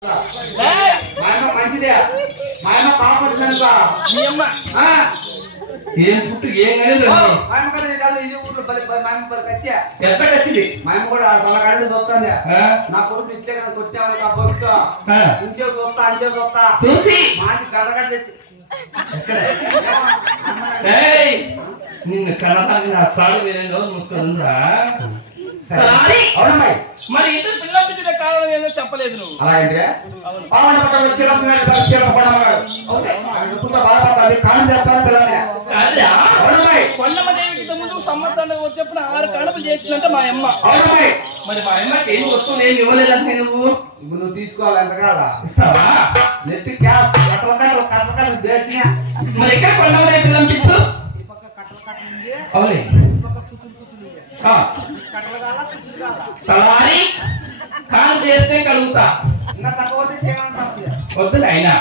మంచిదే మా అమ్మ కాపాడుతుంది మీ అమ్మ ఏం పుట్టు ఏం ఎంత కచ్చింది మా అమ్మ కూడా తలగాడి చూస్తుంది నా కొడుకు ఇట్లే కదా కొట్టామని అబ్బా ఇంచేపు చూస్తా అంచేపు చూస్తా మాటి గడగడ తెచ్చి నిన్ను కనడానికి నా సాగు వేరే రోజు ముస్తుందా అవునమ్మాయి మరి ఇద్దరు పిల్ల పిచ్చిన కారణం ఏదో చెప్పలేదు నువ్వు అలా అంటే కొండమ్మదేవికి ముందు సంవత్సరం వచ్చేప్పుడు 6 కణపులు చేసిందంటే మా అమ్మ. మరి మా అమ్మకి ఏం వస్తువులు ఏమి ఇవ్వలేదంటే నువ్వు తీసుకోవాలి ఎంత కాదా నెత్తి క్యాష్ కట్టలు దేచిన మరి ఎక్కడ కొండమ్మదేవి పిల్లని పిచ్చు అవునే తలారి కాల్ చేస్తే కలుగుతా ఇంకా తక్కువ వద్దు అయినా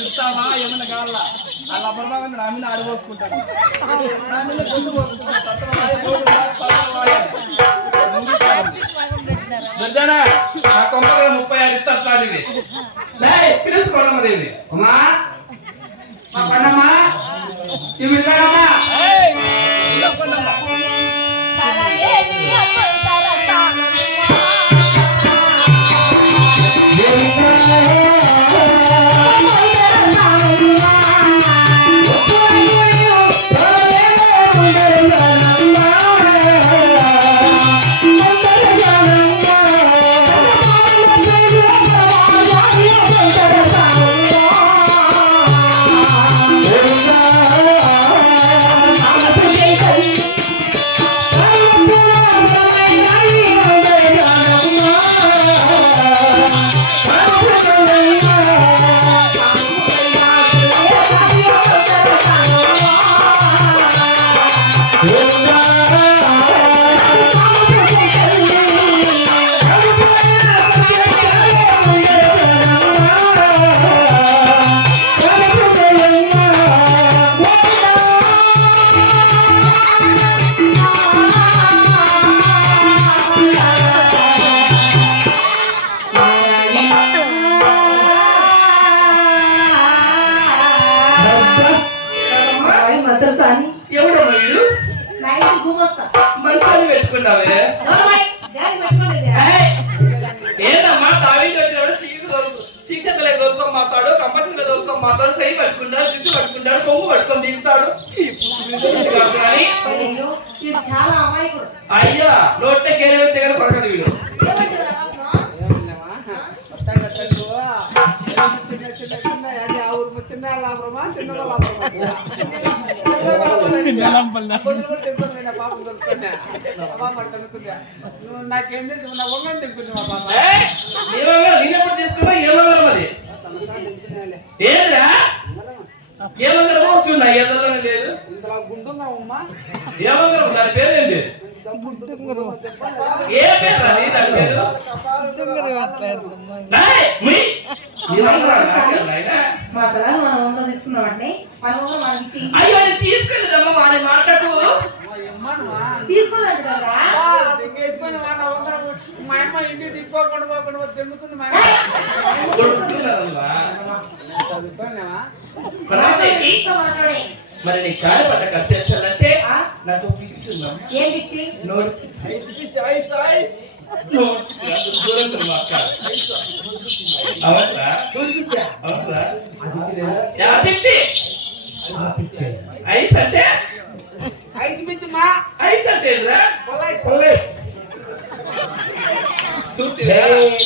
ఇస్తావా ఏమన్నా కావాలా వాళ్ళ అబ్రభావం నా మీద ఆడిపోసుకుంటాను నా మీద గుండు పోసుకుంటాను నా కొంపగా 36 ఇస్తాది పిలుచుకోండమ్మదేవి అమ్మా మా పండమ్మా ఏదమ్మా తావి శిక్షతలే దొరుకుతాం మాట్లాడు కంపల్సరీగా దొరుకుతాం మాట్లాడు సై పట్టుకుంటాడు చుట్టూ పట్టుకుంటాడు కొమ్ము పట్టుకొని దిగుతాడు అయ్యా నోట్టే కేరే వచ్చే కానీ కొరకదు వీడు నాకేం తీసుకున్నా ఏమన్నా మరి ఏదిరా ఏమందరం కూర్చున్నా ఏదో లేదు ఏమందరం దాని పేరేంటి ఏ పేరు అది దాని పేరు అయ్యో తీసుకెళ్ళదమ్మా వాడి మాటకు మా అమ్మ ఇంటికి తిప్పుకోకుండా పోకుండా తిరుగుతుంది మా మరి నీ కాయ పట్ట కట్టేసాలంటే నాకు పిచ్చిందా ఐస్ అంటే ఐదు పిచ్చి మా ఐస్ అంటే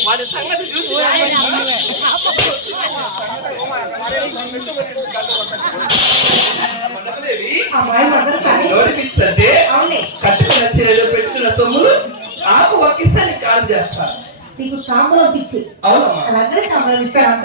వాడి సంగతి చూసి కట్టుకున్న చీరలు పెట్టుకున్న సొమ్ములు ఆకు ఒక్కిస్తాను కాల్ చేస్తాను నీకు సాంబలం పిచ్చి అవునమ్మా అలాగే సాంబలం ఇస్తాను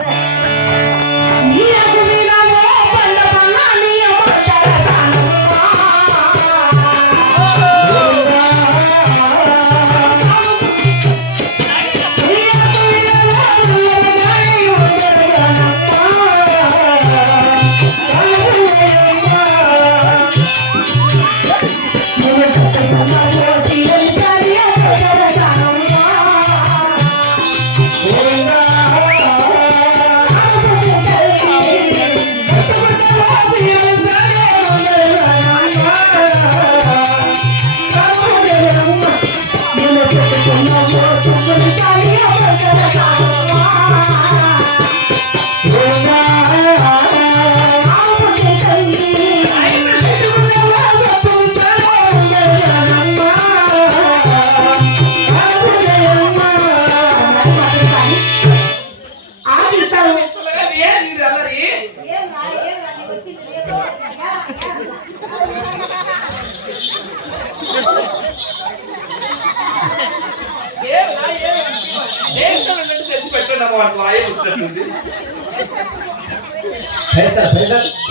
ఏంటంటే తెచ్చి పెట్టండి అమ్మ వాడికి వాయు వచ్చినట్టుంది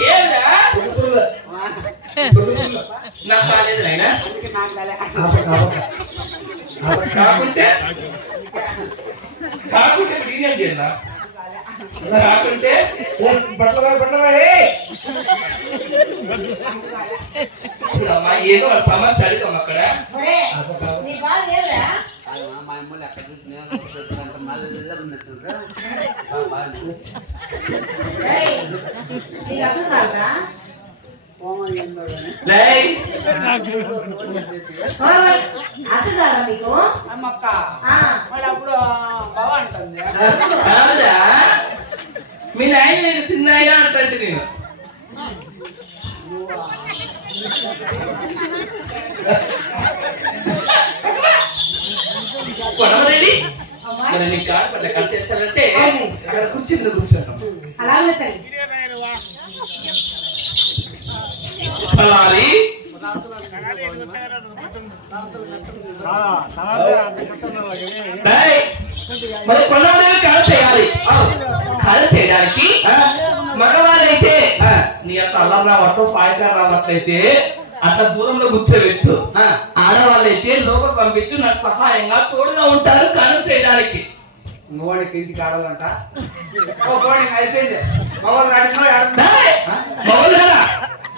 ఏమిరా నాకు కాలేదు అయినా కాకుంటే కాకుంటే ఇప్పుడు ఈయన చేయాలా కాకుంటే అమ్మా ఏదో సమస్య అడుగుతాం అక్కడ ఒరే, నీ బాల్ లేవురా? ఏయ్, నీకు అర్థం కాదురా? లై ఓయ్, అర్థం కాదా నీకు? అమ్మక్క ఆ, మరి అప్పుడు బావ అంటుంది కాదా మీ నాయన నేను చిన్న ఆయన అంటే నేను కొనమరెడ్డి మరి నీ కాదు పట్ల కలిసి వచ్చారంటే అక్కడ కూర్చుంది కూర్చుంటాం అలాగే తల్లి. ఫలాలి ఏయ్, మరి కొనమరెడ్డి కాదు చేయాలి కాదు చేయడానికి మగవాళ్ళైతే నీ యొక్క అల్లం రావట్టు పాయకారు రావట్లయితే అట్లా దూరంలో కూర్చోబెట్టు ఆడవాళ్ళైతే లోపల పంపించు నాకు సహాయంగా తోడుగా ఉంటారు కాలం చేయడానికి మగవాడికి ఇంటికి ఆడాలంట ఓ పోనీ అయిపోయింది మగవాళ్ళు ఆడినా మగవాళ్ళరా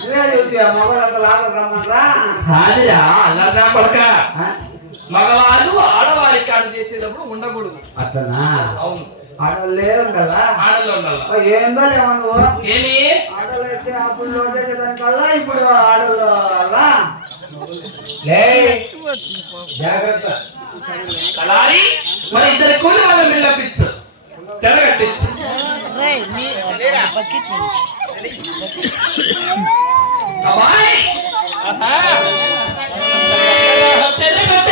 నువ్వే చూసి మగవాళ్ళు అంతా లాభం రమ్మనరా కాదురా అల్లరా కొడక మగవాళ్ళు ఆడవాళ్ళకి ఆడ చేసేటప్పుడు ఉండకూడదు అట్లనా అవును ఆడలు లేరు కదా ఆడలో ఉండాలి ఏందో లేవా నువ్వు ఏమి ఆడలు అయితే అప్పుడు దానికల్లా ఇప్పుడు ఆడలు రా జాగ్రత్త అలారి మరి ఇద్దరు కూలి వాళ్ళ మెల్లపించు తెరగట్టించు అబ్బాయి తెరగట్టు